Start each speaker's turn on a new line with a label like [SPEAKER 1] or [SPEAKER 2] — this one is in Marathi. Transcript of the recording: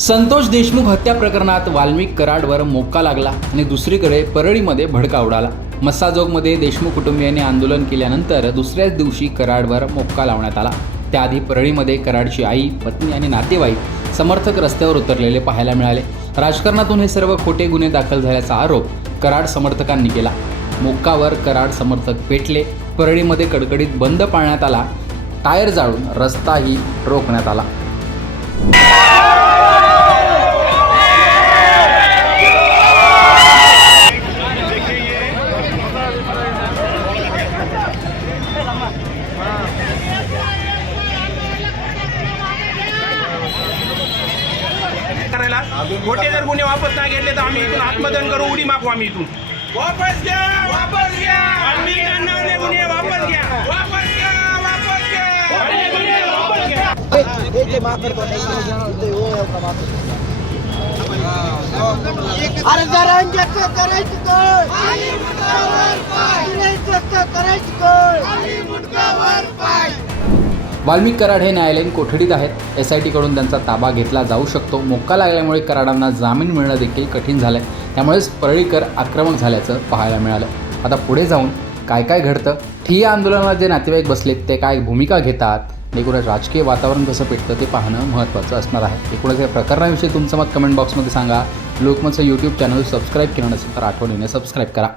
[SPEAKER 1] संतोष देशमुख हत्या प्रकरणात वाल्मिक कराडवर मोक्का लागला आणि दुसरीकडे परळीमध्ये भडका उडाला. मस्साजोगमध्ये देशमुख कुटुंबियांनी आंदोलन केल्यानंतर दुसऱ्याच दिवशी कराडवर मोक्का लावण्यात आला. त्याआधी परळीमध्ये कराडची आई पत्नी आणि नातेवाईक समर्थक रस्त्यावर उतरलेले पाहायला मिळाले. राजकारणातून हे सर्व खोटे गुन्हे दाखल झाल्याचा आरोप कराड समर्थकांनी केला. मुक्कावर कराड समर्थक पेटले. परळीमध्ये कडकडीत बंद पाळण्यात आला. टायर जाळून रस्ताही रोखण्यात आला.
[SPEAKER 2] करायला. खोटे जर गुन्हे वापस नाही घेतले तर आम्ही इथून आत्मदहन करू उडी मागू आम्ही इथून. वापस घ्या वापस घ्या. आम्ही त्यांना गुन्हे वापस घ्या. वापस घ्या वापस घ्या.
[SPEAKER 3] अरे जरांच्याचं करायची करायचं
[SPEAKER 1] वाल्मिक कराड हे न्यायालयीन कोठडीत आहेत. एस आय टीकडून त्यांचा ताबा घेतला जाऊ शकतो. मोक्का लागल्यामुळे कराडांना जामीन मिळणं देखील कठीण झालं आहे त्यामुळेच परळीकर आक्रमक झाल्याचं पाहायला मिळालं. आता पुढे जाऊन काय काय घडतं? ठिय्या आंदोलनात जे नातेवाईक बसलेत ते काय भूमिका घेतात? एकूणच राजकीय वातावरण कसं पेटतं ते पाहणं महत्त्वाचं असणार आहे. एकूणच या प्रकरणाविषयी तुमचं मत कमेंट बॉक्समध्ये सांगा. लोकमतचं यूट्यूब चॅनल सबस्क्राईब केलं नसेल तर आठवणीने सबस्क्राईब करा.